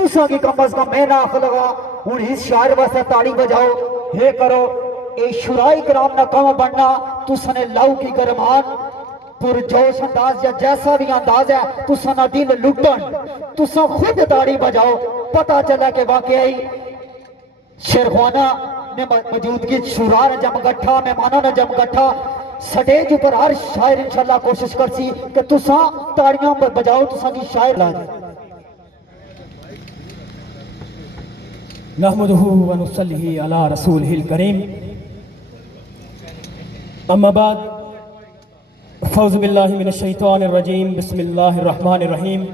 तुसा की कम अज कम मैं ना आख लगा हूँ इस शायर वास्ते ताड़ी बजाओ हे करो ए शुराई कराम ना कम बनना तुसने लाऊ की गरमान पुरजोश अंदाज या जैसा भी अंदाज है तुसा ना दिल लुटन तुसा खुद ताड़ी बजाओ पता चला कि वाकई शेरखाना ने मौजूदगी शुरा ने जमगट्ठा मेहमानों ने जमगट्ठा स्टेज पर हर शायर इंशाल्लाह कोशिश करसी कि तुसा ताड़ियां पर बजाओ तुसा की शायर ला नहमदुहु व नुसल्ली अला रसूलिहिल करीम अम्मा बाद फ़ौज़ बिल्लाहि मिनश शैतानिर रजीम बिस्मिल्लाहिर रहमानिर रहीम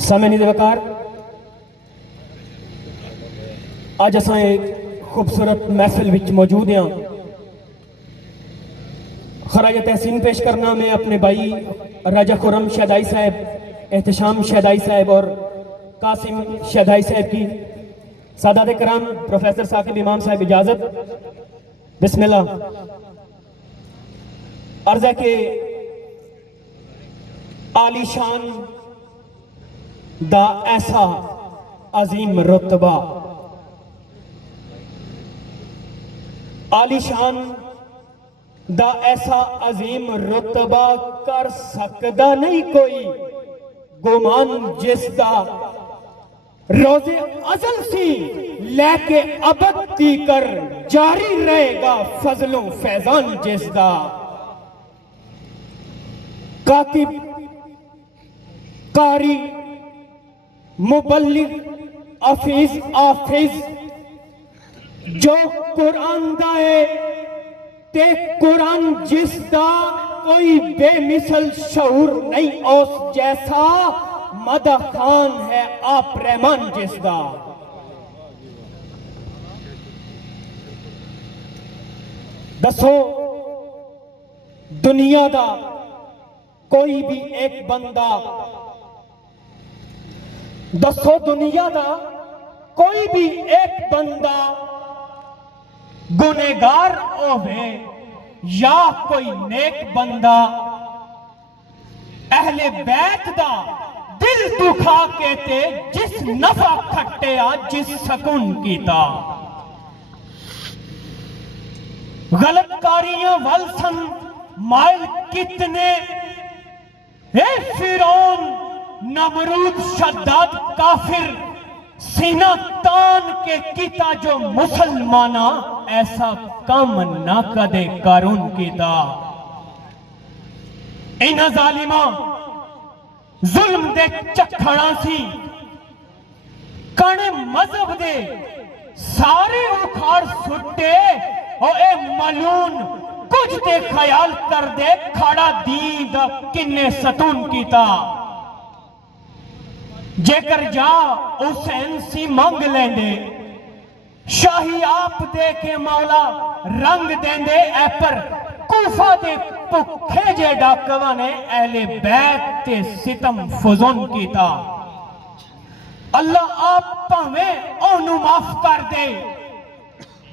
सामने वकार अज असां एक खूबसूरत महफिल विच मौजूद हैं खराज तहसीन पेश करना मैं अपने भाई राजा खुरम शहदाई साहब एहतशाम शहदाई साहब और कासिम शहदाई साहब की सादात कराम प्रोफेसर साकिब इमाम साहब इजाज़त बिस्मिल्लाह अर्ज़ है कि आलीशान दा ऐसा अजीम रुतबा आलीशान दा ऐसा अजीम रुतबा कर सकदा नहीं कोई गुमान जिसदा रोजे अजल सी लेके अबद तीकर जारी रहेगा फजलों फैजान जिसदा कातिब कारी मुबल्लिग हफीज आफिज जो कुरान दा है ते कुरान जिसदा कोई बेमिसल शऊर नहीं उस जैसा मदा खान है आप रहमान जिसदा दसो दुनिया दा कोई भी एक बंदा दसो दुनिया दा कोई भी एक बंदा गुनेगार होवे या कोई नेक बंदा अहले बैत दा दिल दुखा के ते जिस नफा खट्टिया जिस सकून कीता गलतकारियां वल सन माइल कितने हे फिरौन नमरूद शद्दाद काफिर सीना तान के कीता जो मुसलमाना ऐसा कम ना कदे कारून कीता इन्हां जालिमा जुल्म दे चखड़ा सी कणे मजहब दे सारे उखाड़ सुट्टे और ए मलून कुछ ते ख्याल कर दे खड़ा दीन दा किन्ने सतून कीता जेकर जा हुसैन सी मंग लेंदे शाही आप दे के मौला रंग देंदे ए पर कूफा दे भुखे जे डाकवा ने अहले बैत ते सितम फजून कीता अल्लाह आप भावें ओनू माफ कर दे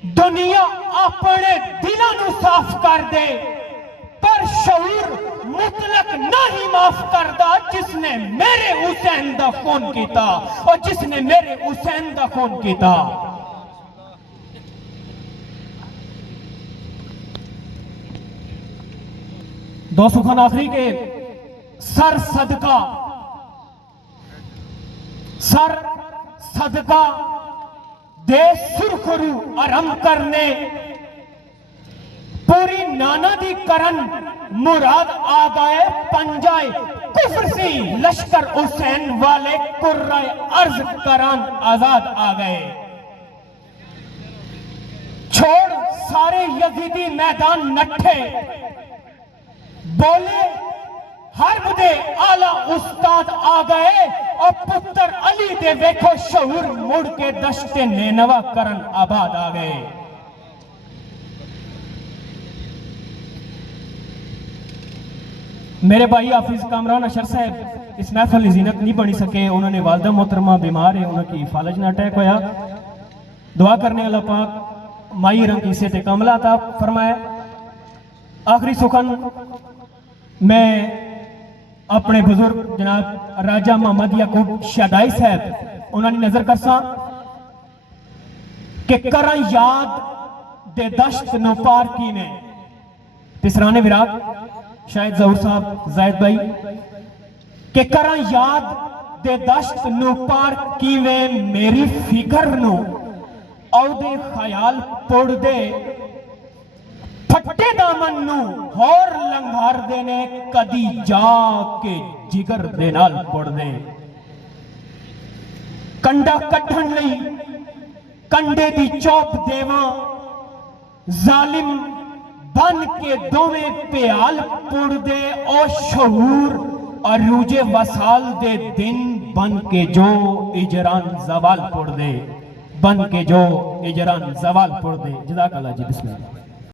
दुनिया अपने दिलों नू साफ कर दे पर शऊर मुतलक नहीं माफ करता जिसने मेरे हुसैन दा खून कीता और जिसने मेरे हुसैन दा खून कीता दो सुखान आखिरी के सर सदका दे सुरखरू आरंभ करने पूरी नाना दी करन मुराद आ गए पंजाए कुफर सी लश्कर हुसैन वाले कुर्राए अर्ज करान आजाद आ गए छोड़ सारे यजीदी मैदान नट्ठे बोले हर्ब दे आला उस्ताद आ गए और पुत्र अली दे देखो शहूर मुड़ के दश्ते नेनवा करन आबाद आ गए मेरे भाई हाफिज कामरान अशर साहब इस महफल की जीनत नहीं बनी सके उन्होंने वालदा मोहतरमा बीमार है उनकी फालज न अटैक होया दुआ करने अल्लाह पाक माई रंग से ते कमला अता फरमाए आखिरी सुखन मैं अपने बुजुर्ग जनाब राजा मोहम्मद याकूब शादाई साहब उन्होंने नजर करसा कि करा याद दे दश्त नो पार कीने तिसराने विराग शायद जहूर साहब जायद भाई कि करा याद दे दश्त नो पार कीवे मेरी फिकर नो औदे ख्याल पुड़ दे फट्टे दामन नू होर लंघार देने कदी जाके जिगर दे नाल पुड़ दे कंडा कट्ठण लई कंडे दी चौप देवा जालिम बन के दोवें प्याल पुड़ दे ओ शहूर अरूजे वसाल दे दिन बन के जो इजरान जवाल पुड़ दे बन के जो इजरान जवाल पुड़ दे जज़ाकल्लाह जी बिस्मिल्लाह।